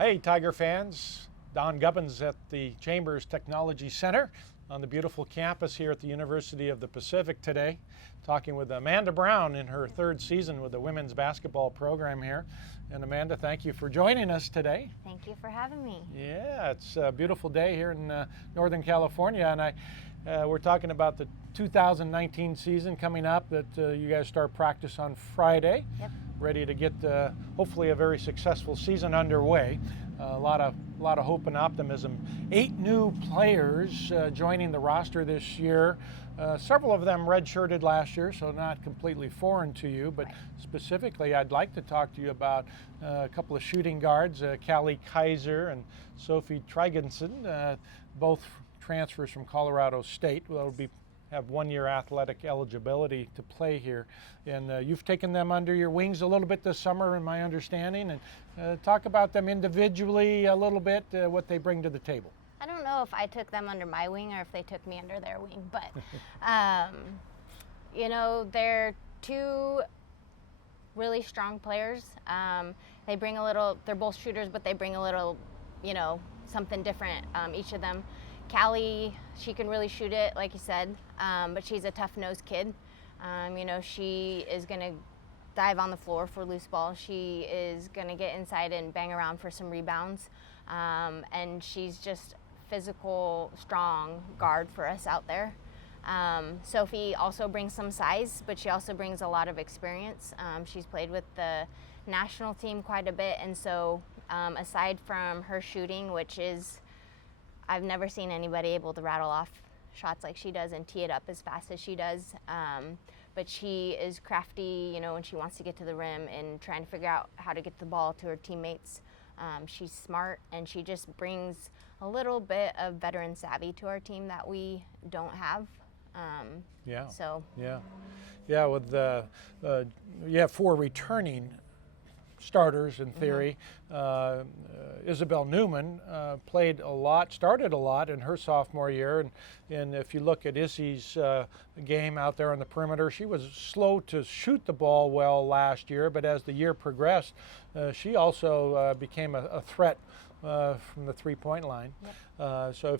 Hey, Tiger fans. Don Gubbins at the Chambers Technology Center on the beautiful campus here at the University of the Pacific today, talking with Amanda Brown in her third season with the women's basketball program here. And Amanda, thank you for joining us today. Thank you for having me. Yeah, it's a beautiful day here in Northern California, and we're talking about the 2019 season coming up that you guys start practice on Friday. Yep. Ready to get hopefully a very successful season underway. A lot of hope and optimism. 8 new players joining the roster this year. Several of them redshirted last year, so not completely foreign to you. But specifically, I'd like to talk to you about a couple of shooting guards, Callie Kaiser and Sophie Trigensen, both transfers from Colorado State. Will have 1-year athletic eligibility to play here. And you've taken them under your wings a little bit this summer, in my understanding, and talk about them individually a little bit, what they bring to the table. I don't know if I took them under my wing or if they took me under their wing, but you know, they're 2 really strong players. They bring a little, they're both shooters, but they bring a little, you know, something different, each of them. Callie, she can really shoot it, like you said, but she's a tough-nosed kid. You know, she is going to dive on the floor for loose ball. She is going to get inside and bang around for some rebounds. And she's just physical, strong guard for us out there. Sophie also brings some size, but she also brings a lot of experience. She's played with the national team quite a bit, and so aside from her shooting, which is, I've never seen anybody able to rattle off shots like she does and tee it up as fast as she does. But she is crafty, you know, when she wants to get to the rim and trying to figure out how to get the ball to her teammates. She's smart, and she just brings a little bit of veteran savvy to our team that we don't have. Yeah. So. Yeah. With you have 4 returning starters in theory. Isabel Newman started a lot in her sophomore year, and if you look at Izzy's game out there on the perimeter, she was slow to shoot the ball well last year, but as the year progressed, she also became a threat from the three-point line. Yep. So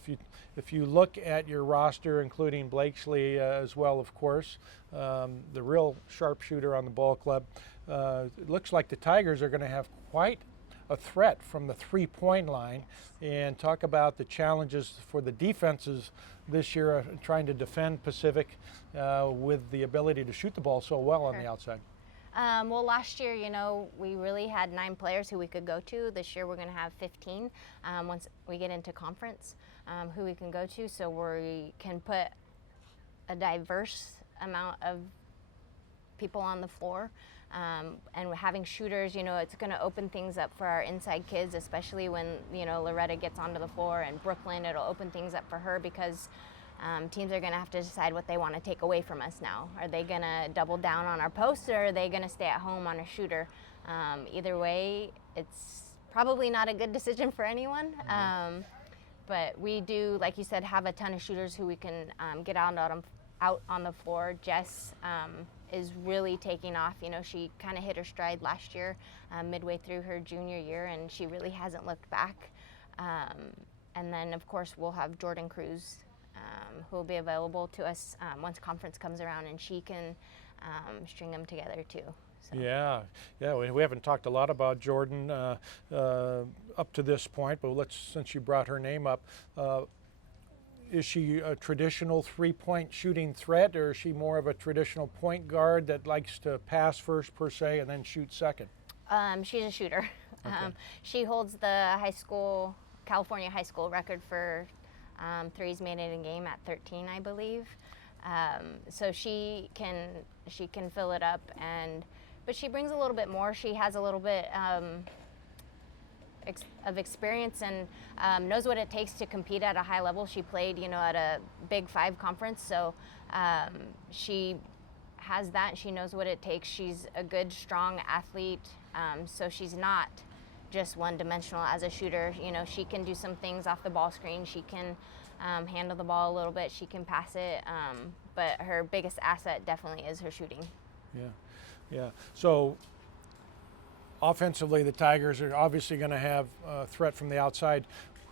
if you look at your roster, including Blakesley as well, of course, the real sharpshooter on the ball club, it looks like the Tigers are going to have quite a threat from the three-point line. And talk about the challenges for the defenses this year, trying to defend Pacific with the ability to shoot the ball so well on the outside. Well, last year, you know, we really had 9 players who we could go to. This year we're going to have 15 once we get into conference, who we can go to, so we can put a diverse amount of people on the floor. And having shooters, you know, it's going to open things up for our inside kids, especially when, you know, Loretta gets onto the floor, and Brooklyn, it'll open things up for her because teams are going to have to decide what they want to take away from us now. Are they going to double down on our posts, or are they going to stay at home on a shooter? Either way, it's probably not a good decision for anyone. But we do, like you said, have a ton of shooters who we can get out on the floor. Jess is really taking off. You know, she kind of hit her stride last year, midway through her junior year, and she really hasn't looked back. And then, of course, we'll have Jordan Cruz, who will be available to us once conference comes around, and she can string them together too. So. Yeah, we haven't talked a lot about Jordan up to this point, but since you brought her name up, is she a traditional three-point shooting threat, or is she more of a traditional point guard that likes to pass first per se and then shoot second? She's a shooter. Okay. She holds the California high school record for threes made in a game at 13, I believe. So she can fill it up, but she brings a little bit more. She has a little bit of experience and knows what it takes to compete at a high level. She played, you know, at a Big 5 conference, so she has that. She knows what it takes. She's a good, strong athlete, so she's not just one-dimensional as a shooter. You know, she can do some things off the ball screen. She can handle the ball a little bit. She can pass it, but her biggest asset definitely is her shooting. Yeah. So Offensively, the Tigers are obviously going to have a threat from the outside.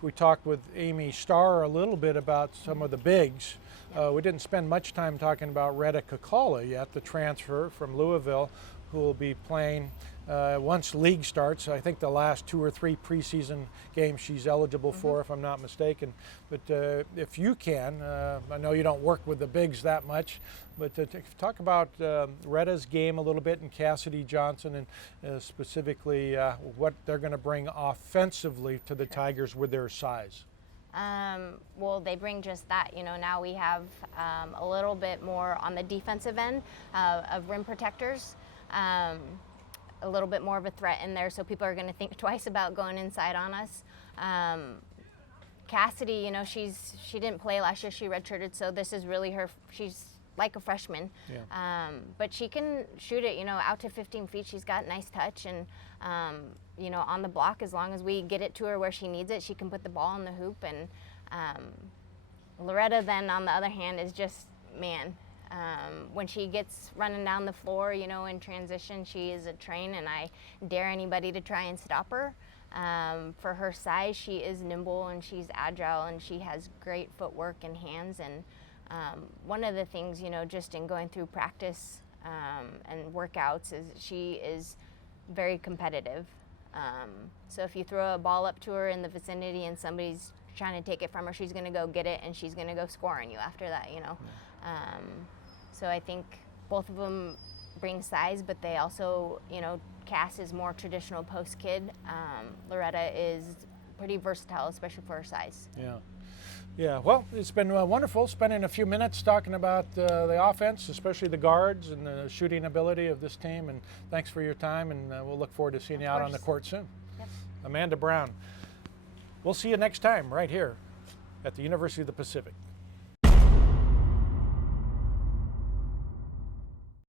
We talked with Amy Starr a little bit about some of the bigs. We didn't spend much time talking about Retta Kakala yet, the transfer from Louisville, who will be playing once league starts. I think the last 2 or 3 preseason games she's eligible for, if I'm not mistaken. But if you can, I know you don't work with the bigs that much, but talk about Retta's game a little bit and Cassidy Johnson, and specifically what they're going to bring offensively to the Tigers with their size. Well, they bring just that. Now we have a little bit more on the defensive end of rim protectors. A little bit more of a threat in there, so people are going to think twice about going inside on us. Cassidy, she didn't play last year. She redshirted, so this is really she's like a freshman. Yeah. But she can shoot it, out to 15 feet. She's got nice touch, and on the block, as long as we get it to her where she needs it, she can put the ball in the hoop. And Loretta, then, on the other hand, is just, man, when she gets running down the floor, in transition, she is a train, and I dare anybody to try and stop her. For her size, she is nimble and she's agile and she has great footwork and hands. And one of the things, just in going through practice and workouts, is she is very competitive. So if you throw a ball up to her in the vicinity and somebody's trying to take it from her, she's going to go get it and she's going to go score on you after that, So I think both of them bring size, but they also, Cass is more traditional post kid. Loretta is pretty versatile, especially for her size. Yeah. Well, it's been wonderful spending a few minutes talking about the offense, especially the guards and the shooting ability of this team. And thanks for your time, and we'll look forward to seeing you out on the court soon. Yep. Amanda Brown. We'll see you next time right here at the University of the Pacific.